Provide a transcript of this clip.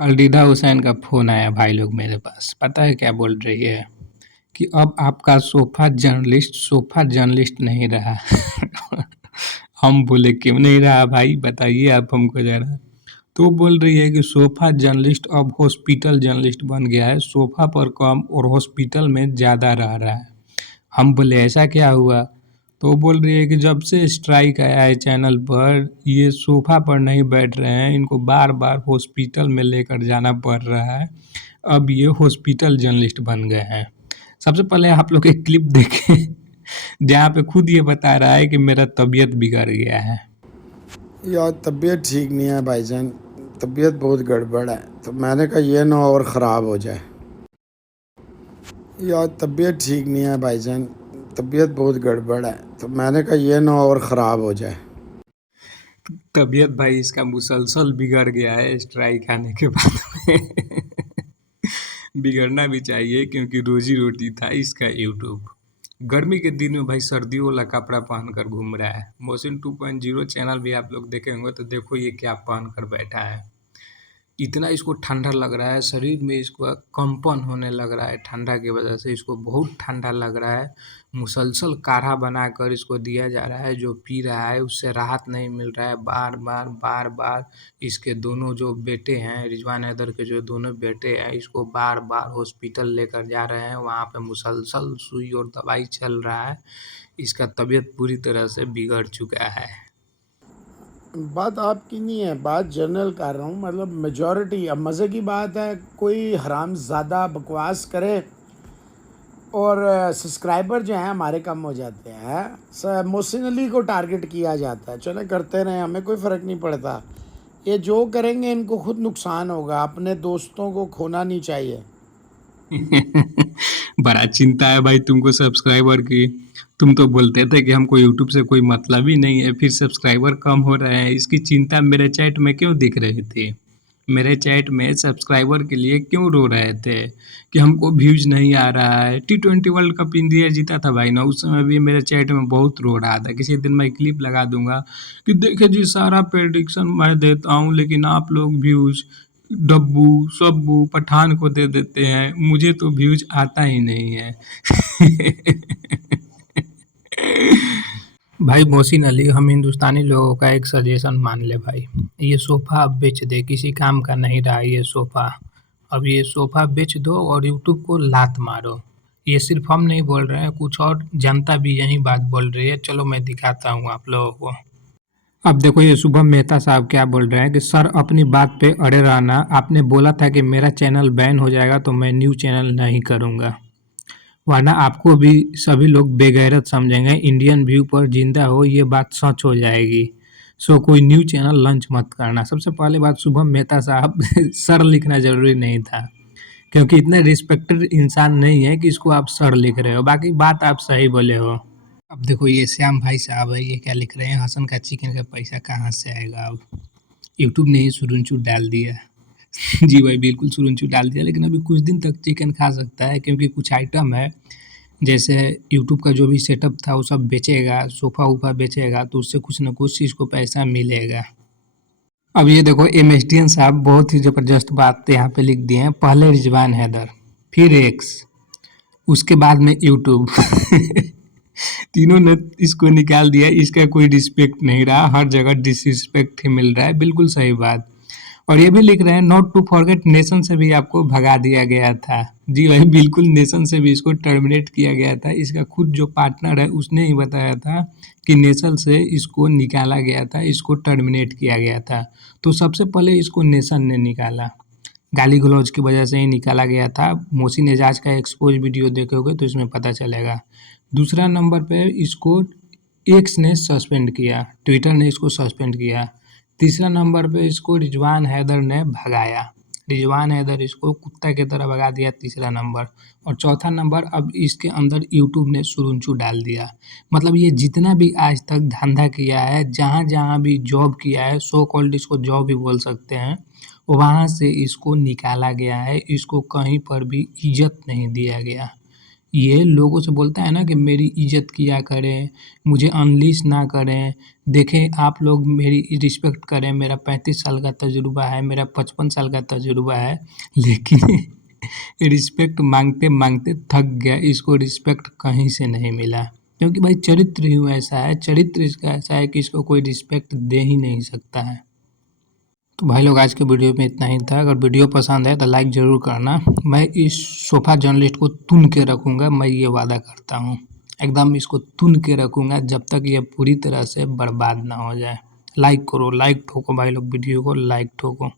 कल रिधा हुसैन का फ़ोन आया भाई लोग मेरे पास। पता है क्या बोल रही है? कि अब आपका सोफ़ा जर्नलिस्ट नहीं रहा। हम बोले क्यों नहीं रहा भाई, बताइए आप हमको ज़रा। तो बोल रही है कि सोफ़ा जर्नलिस्ट अब हॉस्पिटल जर्नलिस्ट बन गया है, सोफ़ा पर कम और हॉस्पिटल में ज़्यादा रह रहा है। हम बोले ऐसा क्या हुआ? तो वो बोल रही है कि जब से स्ट्राइक आया है चैनल पर, ये सोफ़ा पर नहीं बैठ रहे हैं, इनको बार-बार हॉस्पिटल में लेकर जाना पड़ रहा है। अब ये हॉस्पिटल जर्नलिस्ट बन गए हैं। सबसे पहले आप लोग एक क्लिप देखें जहाँ पे खुद ये बता रहा है कि मेरा तबीयत बिगड़ गया है। यार तबीयत ठीक नहीं है भाईजान, तबीयत बहुत गड़बड़ है। तो मैंने कहा ये ना और ख़राब हो जाए। यार तबीयत ठीक नहीं है भाईजान, तबीयत बहुत गड़बड़ है। तो मैंने कहा ये ना और ख़राब हो जाए। तबीयत भाई इसका मुसलसल बिगड़ गया है स्ट्राइक आने के बाद में। बिगड़ना भी चाहिए क्योंकि रोजी रोटी था इसका यूट्यूब। गर्मी के दिन में भाई सर्दियों वाला कपड़ा पहन कर घूम रहा है। मोहसिन 2.0 चैनल भी आप लोग देखे होंगे तो देखो ये क्या पहन कर बैठा है। इतना इसको ठंडा लग रहा है, शरीर में इसको कंपन होने लग रहा है ठंडा की वजह से, इसको बहुत ठंडा लग रहा है। मुसलसल काढ़ा बनाकर इसको दिया जा रहा है, जो पी रहा है उससे राहत नहीं मिल रहा है। बार-बार इसके दोनों जो बेटे हैं, रिजवान हैदर के जो दोनों बेटे हैं, इसको बार-बार हॉस्पिटल लेकर जा रहे हैं। वहाँ पे मुसलसल सुई और दवाई चल रहा है। इसका तबीयत पूरी तरह से बिगड़ चुका है। बात आपकी नहीं है, बात जनरल कर रहा हूँ, मतलब मेजॉरिटी। अब मज़े की बात है, कोई हरामज़ादा बकवास करे और सब्सक्राइबर जो हैं हमारे कम हो जाते हैं। मोहसिन अली को टारगेट किया जाता है, चले करते रहें, हमें कोई फ़र्क नहीं पड़ता। ये जो करेंगे इनको खुद नुकसान होगा, अपने दोस्तों को खोना नहीं चाहिए। बड़ा चिंता है भाई तुमको सब्सक्राइबर की। तुम तो बोलते थे कि हमको यूट्यूब से कोई मतलब ही नहीं है, फिर सब्सक्राइबर कम हो रहे हैं, इसकी चिंता मेरे चैट में क्यों दिख रही थी? मेरे चैट में सब्सक्राइबर के लिए क्यों रो रहे थे कि हमको व्यूज नहीं आ रहा है? T20 वर्ल्ड कप इंडिया जीता था भाई ना, उस समय भी मेरे चैट में बहुत रो रहा था। किसी दिन मैं क्लिप लगा दूंगा कि देखिए जी सारा प्रेडिक्शन मैं देता हूँ लेकिन आप लोग व्यूज डब्बू सब्बू पठान को दे देते हैं, मुझे तो व्यूज आता ही नहीं है। भाई मोहसिन अली, हम हिंदुस्तानी लोगों का एक सजेशन मान ले भाई। ये सोफ़ा अब बेच दे, किसी काम का नहीं रहा ये सोफ़ा। अब ये सोफ़ा बेच दो और यूट्यूब को लात मारो। ये सिर्फ हम नहीं बोल रहे हैं, कुछ और जनता भी यही बात बोल रही है। चलो मैं दिखाता हूँ आप लोगों को। अब देखो ये शुभम मेहता साहब क्या बोल रहे हैं कि सर अपनी बात पे अड़े रहना, आपने बोला था कि मेरा चैनल बैन हो जाएगा तो मैं न्यू चैनल नहीं करूँगा, वरना आपको भी सभी लोग बेगैरत समझेंगे। इंडियन व्यू पर जिंदा हो ये बात सच हो जाएगी, सो कोई न्यू चैनल लॉन्च मत करना। सबसे पहले बात शुभम मेहता साहब सर लिखना जरूरी नहीं था, क्योंकि इतने रिस्पेक्टेड इंसान नहीं है कि इसको आप सर लिख रहे हो। बाकी बात आप सही बोले हो। अब देखो ये श्याम भाई साहब है, ये क्या लिख रहे हैं, हसन का चिकन का पैसा कहाँ से आएगा? अब यूट्यूब ने ही सुरुनचू डाल दिया। जी भाई बिल्कुल सुरुनचू डाल दिया, लेकिन अभी कुछ दिन तक चिकन खा सकता है क्योंकि कुछ आइटम है, जैसे यूट्यूब का जो भी सेटअप था वो सब बेचेगा, सोफ़ा वोफ़ा बेचेगा तो उससे कुछ न कुछ इसको पैसा मिलेगा। अब ये देखो एमएसडीएन साहब बहुत ही ज़बरदस्त बात यहाँ पे लिख दिए हैं, पहले रिजवान हैदर, फिर एक्स, उसके बाद में यूट्यूब। तीनों ने इसको निकाल दिया, इसका कोई रिस्पेक्ट नहीं रहा, हर जगह डिसरिस्पेक्ट ही मिल रहा है। बिल्कुल सही बात। और ये भी लिख रहे हैं नॉट टू फॉरगेट नेशन से भी आपको भगा दिया गया था। जी भाई बिल्कुल, नेशन से भी इसको टर्मिनेट किया गया था। इसका खुद जो पार्टनर है उसने ही बताया था कि नेशन से इसको निकाला गया था, इसको टर्मिनेट किया गया था। तो सबसे पहले इसको नेशन ने निकाला, गाली गलौज की वजह से ही निकाला गया था। मोहसिन एजाज का एक्सपोज वीडियो देखोगे तो इसमें पता चलेगा। दूसरा नंबर पे इसको एक्स ने सस्पेंड किया, ट्विटर ने इसको सस्पेंड किया। तीसरा नंबर पे इसको रिजवान हैदर ने भगाया, रिजवान हैदर इसको कुत्ता की तरह भगा दिया, तीसरा नंबर। और चौथा नंबर अब इसके अंदर यूट्यूब ने सुरुंचू डाल दिया। मतलब ये जितना भी आज तक धंधा किया है, जहाँ जहाँ भी जॉब किया है, सो कॉल्ड इसको जॉब भी बोल सकते हैं, वहाँ से इसको निकाला गया है। इसको कहीं पर भी इज्जत नहीं दिया गया। ये लोगों से बोलता है ना कि मेरी इज़्ज़त किया करें, मुझे अनलीश ना करें, देखें आप लोग मेरी रिस्पेक्ट करें, मेरा 35 साल का तजुर्बा है, मेरा 55 साल का तजुर्बा है, लेकिन रिस्पेक्ट मांगते-मांगते थक गया, इसको रिस्पेक्ट कहीं से नहीं मिला। क्योंकि भाई चरित्र ही ऐसा है, चरित्र इसका ऐसा है कि इसको कोई रिस्पेक्ट दे ही नहीं सकता है। तो भाई लोग आज के वीडियो में इतना ही था। अगर वीडियो पसंद है तो लाइक ज़रूर करना। मैं इस सोफ़ा जर्नलिस्ट को तुन के रखूँगा, मैं ये वादा करता हूँ। एकदम इसको तुन के रखूँगा जब तक ये पूरी तरह से बर्बाद ना हो जाए। लाइक करो, लाइक ठोको भाई लोग, वीडियो को लाइक ठोको।